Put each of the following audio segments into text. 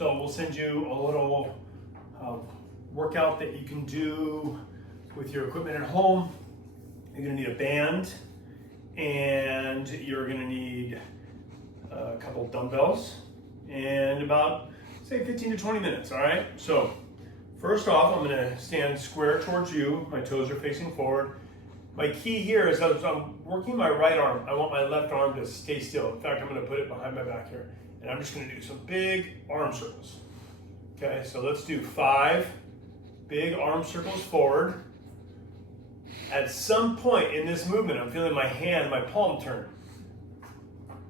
So we'll send you a little workout that you can do with your equipment at home. You're gonna need a band, and you're gonna need a couple dumbbells, and about, say, 15 to 20 minutes, all right? So first off, I'm gonna stand square towards you. My toes are facing forward. My key here is as I'm working my right arm, I want my left arm to stay still. In fact, I'm gonna put it behind my back here. And I'm just gonna do some big arm circles. Okay, so let's do 5 big arm circles forward. At some point in this movement, I'm feeling my hand, my palm turn.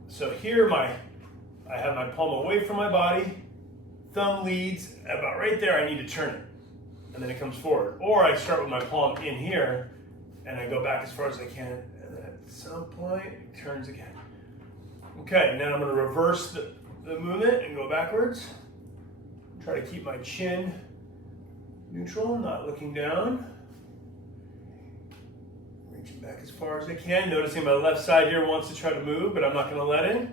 So here I have my palm away from my body, thumb leads, about right there I need to turn it. And then it comes forward. Or I start with my palm in here, and I go back as far as I can, and then at some point, it turns again. Okay, now I'm gonna reverse the movement and go backwards. Try to keep my chin neutral, not looking down. Reaching back as far as I can. Noticing my left side here wants to try to move, but I'm not gonna let it.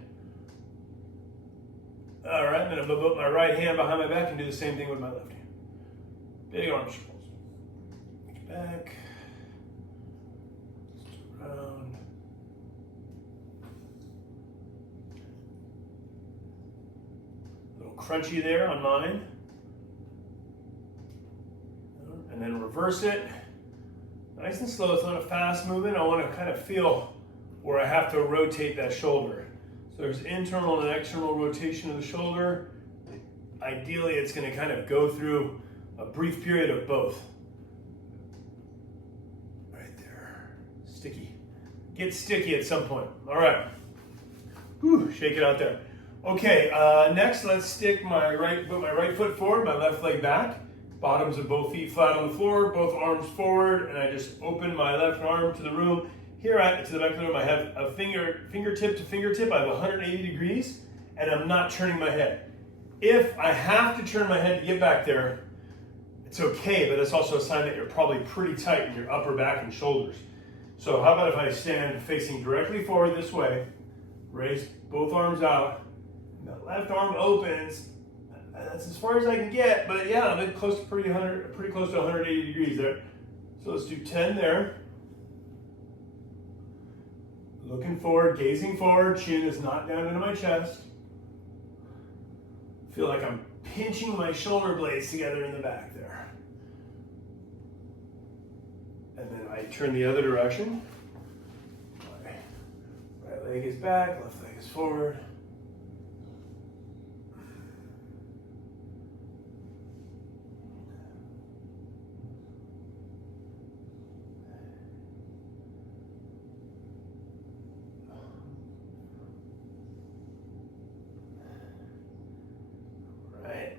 All right, then I'm gonna put my right hand behind my back and do the same thing with my left hand. Big arm circles. Reach back. Around. A little crunchy there on mine. And then reverse it. Nice and slow, it's not a fast movement. I want to kind of feel where I have to rotate that shoulder. So there's internal and external rotation of the shoulder. Ideally, it's going to kind of go through a brief period of both. Right there. Sticky. Get sticky at some point. All right. Whew, shake it out there. Okay, next let's stick put my right foot forward, my left leg back. Bottoms of both feet flat on the floor, both arms forward, and I just open my left arm to the room. Here to the back of the room, I have a fingertip to fingertip. I have 180 degrees, and I'm not turning my head. If I have to turn my head to get back there, it's okay, but it's also a sign that you're probably pretty tight in your upper back and shoulders. So how about if I stand facing directly forward this way, raise both arms out, and the left arm opens. That's as far as I can get, but yeah, I'm pretty close to 180 degrees there. So let's do 10 there. Looking forward, gazing forward, chin is not down into my chest. Feel like I'm pinching my shoulder blades together in the back there. And then I turn the other direction. My right leg is back, left leg is forward.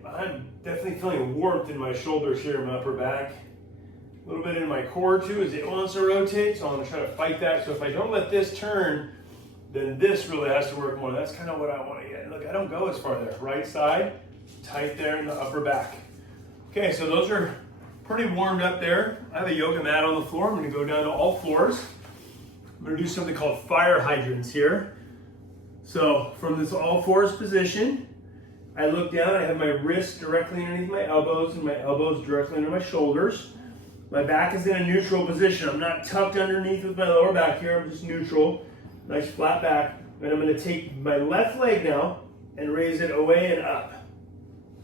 I'm definitely feeling warmth in my shoulders here in my upper back. A little bit in my core too as it wants to rotate, so I'm gonna try to fight that. So if I don't let this turn, then this really has to work more. That's kind of what I want to get. Look, I don't go as far there. Right side, tight there in the upper back. Okay, so those are pretty warmed up there. I have a yoga mat on the floor. I'm gonna go down to all fours. I'm gonna do something called fire hydrants here. So from this all fours position, I look down, I have my wrists directly underneath my elbows and my elbows directly under my shoulders. My back is in a neutral position. I'm not tucked underneath with my lower back here, I'm just neutral. Nice flat back. And I'm gonna take my left leg now and raise it away and up.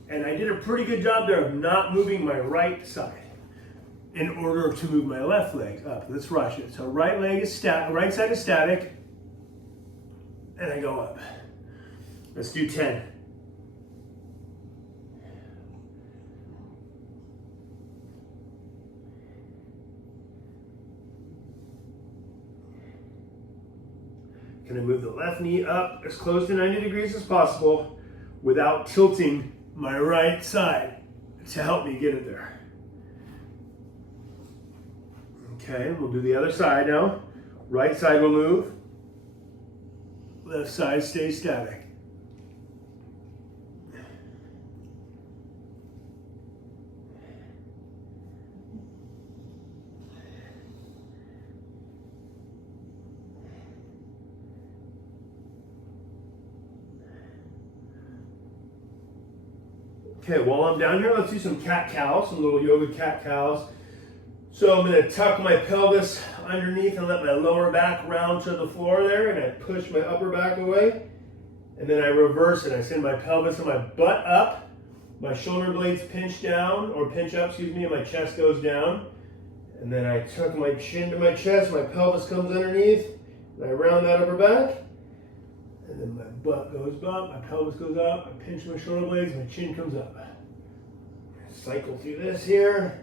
And I did a pretty good job there of not moving my right side in order to move my left leg up. Let's rush it. So right side is static, and I go up. Let's do 10. Gonna move the left knee up as close to 90 degrees as possible without tilting my right side to help me get it there. Okay, we'll do the other side now. Right side will move. Left side stays static. Okay, while I'm down here, let's do some cat-cows, some little yoga cat-cows. So I'm gonna tuck my pelvis underneath and let my lower back round to the floor there, and I push my upper back away. And then I reverse it. I send my pelvis and my butt up, my shoulder blades pinch down, or pinch up, excuse me, and my chest goes down. And then I tuck my chin to my chest, my pelvis comes underneath, and I round that upper back. And then my butt goes up, my pelvis goes up, I pinch my shoulder blades, my chin comes up. Cycle through this here.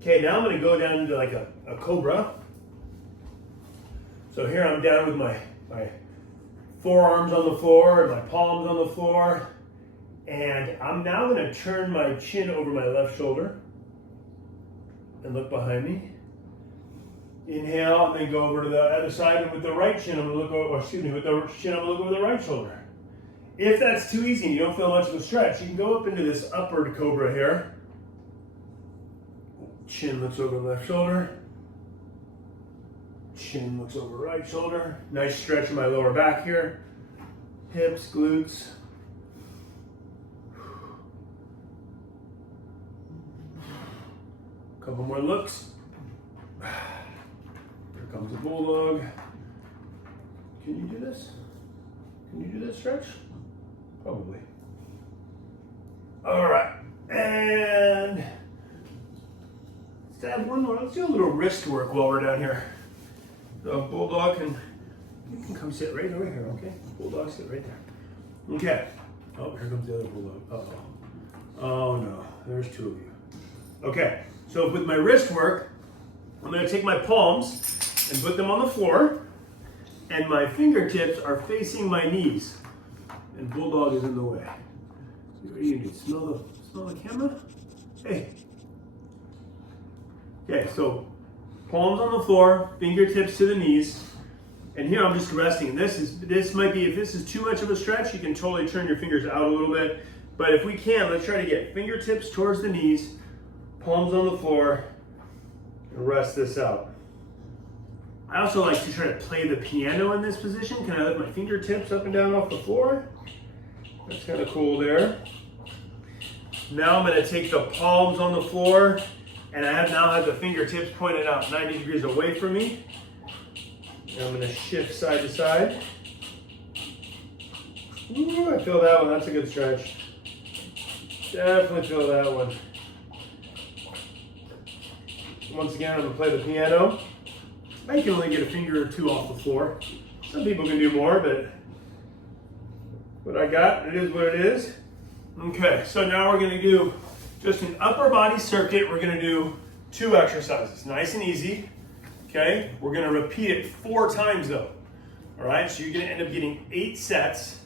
Okay, now I'm going to go down into like a cobra. So here I'm down with my forearms on the floor and my palms on the floor. And I'm now going to turn my chin over my left shoulder and look behind me. Inhale, and then go over to the other side, and with the right chin, I'm going to look over, with the chin, I'm going to look over the right shoulder. If that's too easy and you don't feel much of a stretch, you can go up into this upward cobra here. Chin looks over left shoulder. Chin looks over right shoulder. Nice stretch in my lower back here. Hips, glutes. Couple more looks. Here comes the bulldog. Can you do this? Can you do this stretch? Probably. All right, and let's add one more. Let's do a little wrist work while we're down here. The bulldog you can come sit right over here, okay? Bulldog, sit right there. Okay. Oh, here comes the other bulldog. Uh-oh. Oh no, there's two of you. Okay, so with my wrist work, I'm gonna take my palms and put them on the floor, and my fingertips are facing my knees, and bulldog is in the way. What are you gonna do? Smell the camera? Hey. Okay, so palms on the floor, fingertips to the knees, and here I'm just resting. And this might be, if this is too much of a stretch, you can totally turn your fingers out a little bit. But if we can, let's try to get fingertips towards the knees, palms on the floor, and rest this out. I also like to try to play the piano in this position. Can I lift my fingertips up and down off the floor? That's kind of cool there. Now I'm going to take the palms on the floor, and I now have the fingertips pointed out 90 degrees away from me. And I'm going to shift side to side. Ooh, I feel that one. That's a good stretch. Definitely feel that one. Once again, I'm going to play the piano. I can only get a finger or two off the floor. Some people can do more, but what I got, it is what it is. Okay, so now we're going to do just an upper body circuit. We're going to do 2 exercises, nice and easy. Okay, we're going to repeat it 4 times though. All right, so you're going to end up getting 8 sets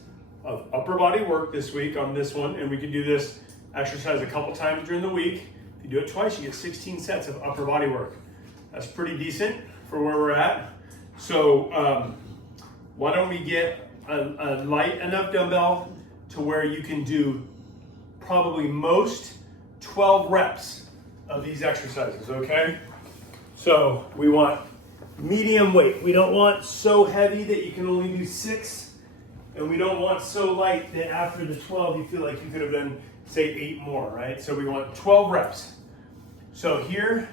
of upper body work this week on this one, and we can do this exercise a couple times during the week. If you do it twice, you get 16 sets of upper body work. That's pretty decent for where we're at. So why don't we get a light enough dumbbell to where you can do probably most 12 reps of these exercises, okay? So we want medium weight. We don't want so heavy that you can only do 6, and we don't want so light that after the 12 you feel like you could have done, say, 8 more, right? So we want 12 reps. So here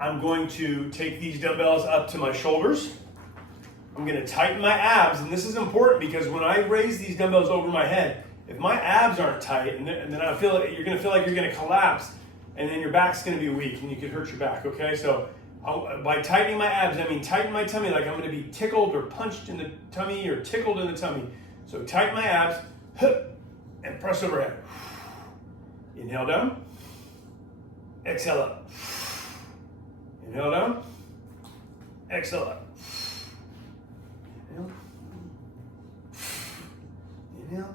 I'm going to take these dumbbells up to my shoulders. I'm going to tighten my abs, and this is important because when I raise these dumbbells over my head, if my abs aren't tight, and then I feel like you're going to feel like you're going to collapse, and then your back's going to be weak, and you could hurt your back. Okay, so by tightening my abs, I mean tighten my tummy like I'm going to be tickled or punched in the tummy or tickled in the tummy. So tighten my abs, and press overhead. Inhale down, exhale up. Inhale down, exhale up. Inhale, inhale.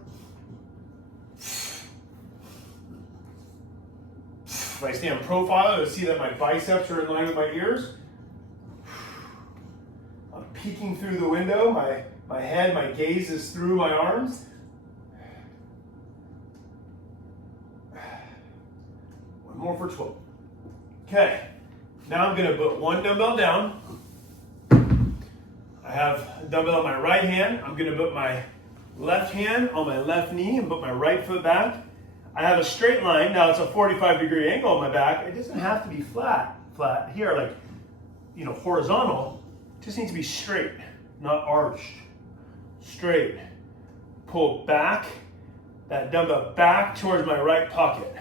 If I stand profile, you'll see that my biceps are in line with my ears. I'm peeking through the window. My head, my gaze is through my arms. One more for 12. Okay, now I'm gonna put one dumbbell down. I have a dumbbell in my right hand. I'm gonna put my left hand on my left knee and put my right foot back. I have a straight line. Now it's a 45-degree angle on my back. It doesn't have to be flat here, like, you know, horizontal. It just needs to be straight, not arched. Straight. Pull back, that dumbbell back towards my right pocket.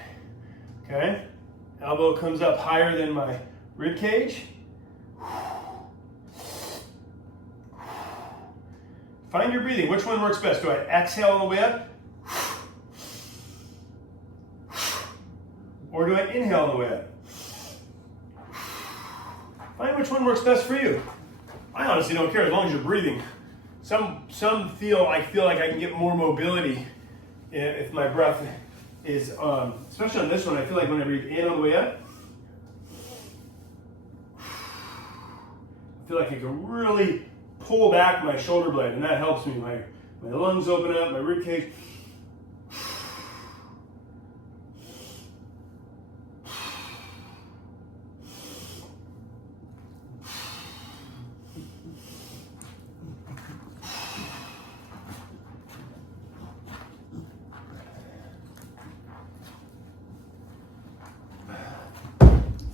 Okay? Elbow comes up higher than my rib cage. Find your breathing. Which one works best? Do I exhale on the way up? Or do I inhale on the way up? Find which one works best for you. I honestly don't care as long as you're breathing. Some feel like I can get more mobility if my breath is, especially on this one, I feel like when I breathe in on the way up, I feel like I can really pull back my shoulder blade, and that helps me. My lungs open up, my rib cage.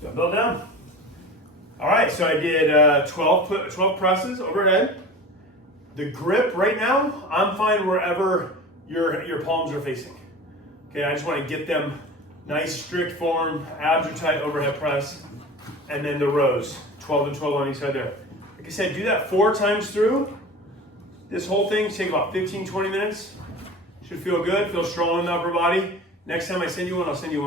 Dumbbell down. All right, so I did 12 presses overhead. The grip right now, I'm fine wherever your palms are facing. Okay, I just want to get them nice, strict form, abs are tight, overhead press, and then the rows, 12 and 12 on each side there. Like I said, do that 4 times through. This whole thing take about 15, 20 minutes. Should feel good, feel strong in the upper body. Next time I send you one, I'll send you one.